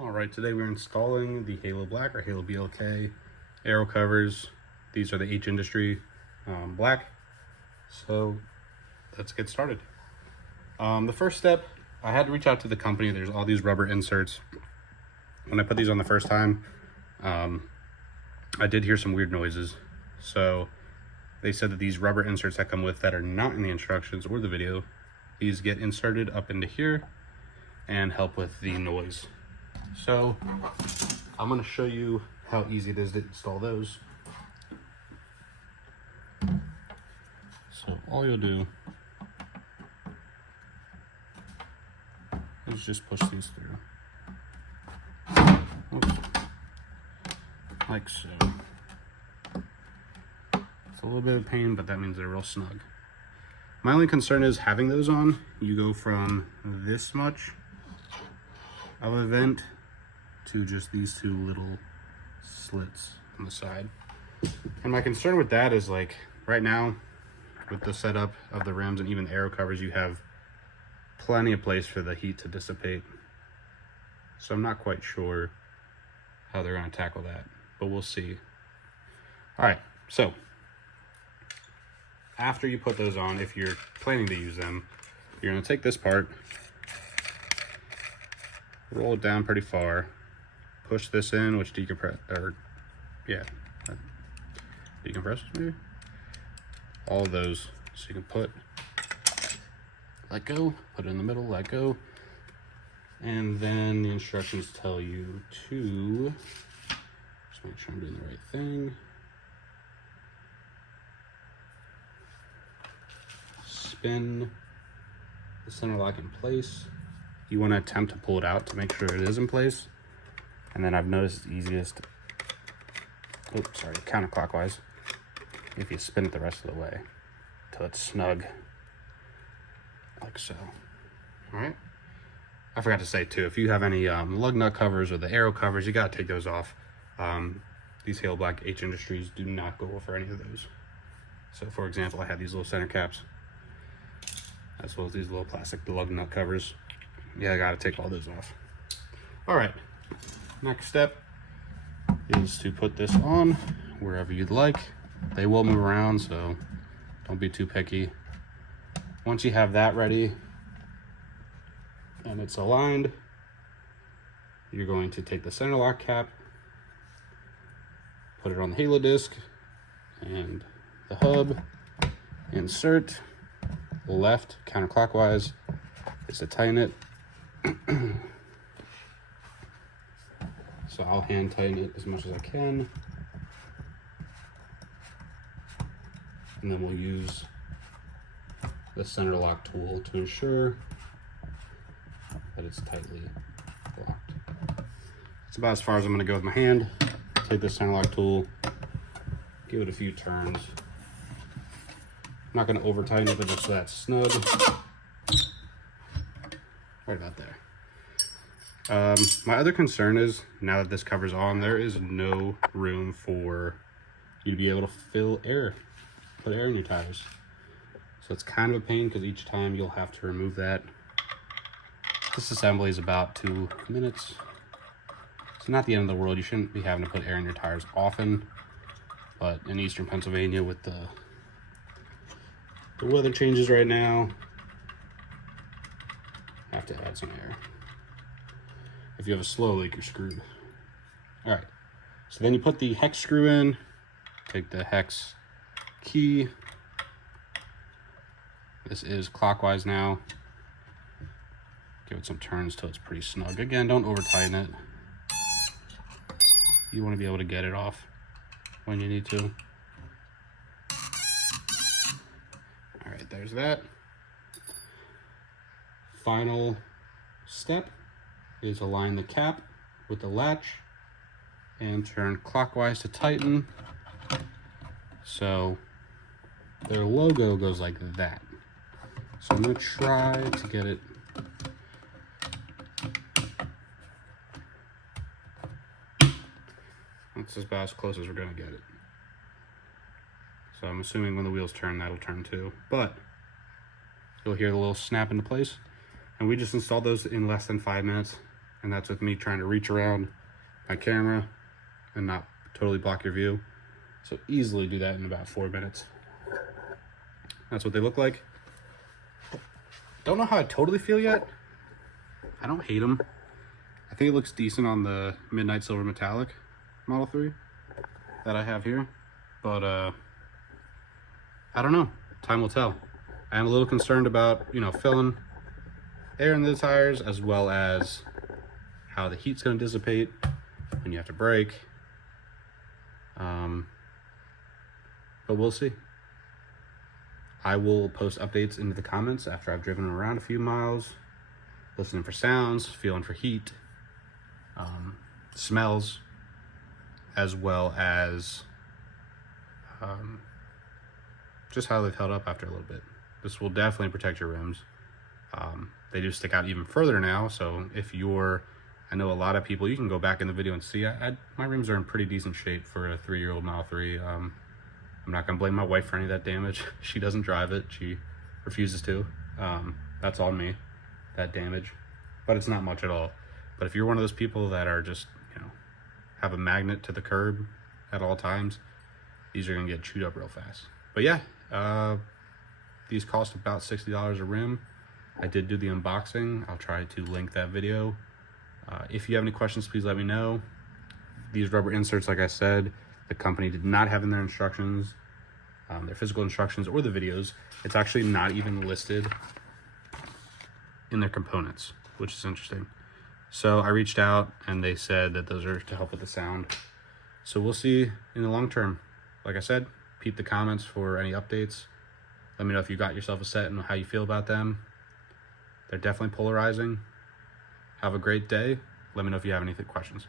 All right, today we're installing the HaloBLK or HaloBLK Aero covers. These are the H Industry black. So let's get started. The first step, I had to reach out to the company. There's all these rubber inserts. When I put these on the first time, I did hear some weird noises. So they said that these rubber inserts that come with that are not in the instructions or the video, these get inserted up into here and help with the noise. So I'm going to show you how easy it is to install those. So all you'll do is just push these through. Oops. Like so. It's a little bit of pain, but that means they're real snug. My only concern is having those on, you go from this much of a vent to just these two little slits on the side. And my concern with that is, like, right now with the setup of the rims and even the Aero covers, you have plenty of place for the heat to dissipate. So I'm not quite sure how they're going to tackle that, but we'll see. All right, so after you put those on, if you're planning to use them, you're going to take this part, roll it down pretty far, push this in, which decompresses maybe? All of those. So you can let go, put it in the middle, let go. And then the instructions tell you to, just make sure I'm doing the right thing. Spin the center lock in place. You want to attempt to pull it out to make sure it is in place. And then I've noticed it's easiest, counterclockwise, if you spin it the rest of the way till it's snug, like so. All right. I forgot to say too, if you have any lug nut covers or the Aero covers, you gotta take those off. These HaloBLK H Industries do not go for any of those. So for example, I have these little center caps, as well as these little plastic lug nut covers. Yeah, I gotta take all those off. All right, next step is to put this on wherever you'd like. They will move around, so don't be too picky. Once you have that ready and it's aligned, you're going to take the center lock cap, put it on the halo disc and the hub, insert left counterclockwise is to tighten it. So I'll hand tighten it as much as I can, and then we'll use the center lock tool to ensure that it's tightly locked. It's about as far as I'm going to go with my hand. Take the center lock tool, give it a few turns. I'm not going to over tighten it, but just so that's snug. Right about there. My other concern is, now that this cover's on, there is no room for you to be able to fill air, put air in your tires. So it's kind of a pain because each time you'll have to remove that. This assembly is about 2 minutes. It's not the end of the world. You shouldn't be having to put air in your tires often, but in eastern Pennsylvania with the weather changes right now, I have to add some air. If you have a slow leak, you're screwed. All right, so then you put the hex screw in, take the hex key. This is clockwise now. Give it some turns till it's pretty snug. Again, don't over tighten it. You want to be able to get it off when you need to. All right, there's that. Final step is align the cap with the latch and turn clockwise to tighten. So their logo goes like that. So I'm going to try to get it that's about as close as we're going to get it. So I'm assuming when the wheels turn, that'll turn too. But you'll hear the little snap into place. And we just installed those in less than 5 minutes. and that's with me trying to reach around my camera and not totally block your view. So easily do that in about 4 minutes. That's what they look like. Don't know how I totally feel yet. I don't hate them. I think it looks decent on the Midnight Silver Metallic Model 3 that I have here. But I don't know. Time will tell. I am a little concerned about, you know, filling air in the tires, as well as how the heat's going to dissipate when you have to brake. But we'll see. I will post updates into the comments after I've driven around a few miles, listening for sounds, feeling for heat, smells, as well as just how they've held up after a little bit. This will definitely protect your rims. They do stick out even further now, so if you're, I know a lot of people, you can go back in the video and see, my rims are in pretty decent shape for a 3-year-old Model 3. I'm not gonna blame my wife for any of that damage. She doesn't drive it, she refuses to. That's on me, that damage, but it's not much at all. But if you're one of those people that are just, you know, have a magnet to the curb at all times, these are gonna get chewed up real fast. But yeah, these cost about $60 a rim. I did do the unboxing. I'll try to link that video. If you have any questions, please let me know. These rubber inserts, like I said, the company did not have in their instructions, their physical instructions or the videos. It's actually not even listed in their components, which is interesting. So I reached out and they said that those are to help with the sound. So we'll see in the long term. Like I said, peep the comments for any updates. Let me know if you got yourself a set and how you feel about them. They're definitely polarizing. Have a great day. Let me know if you have any questions.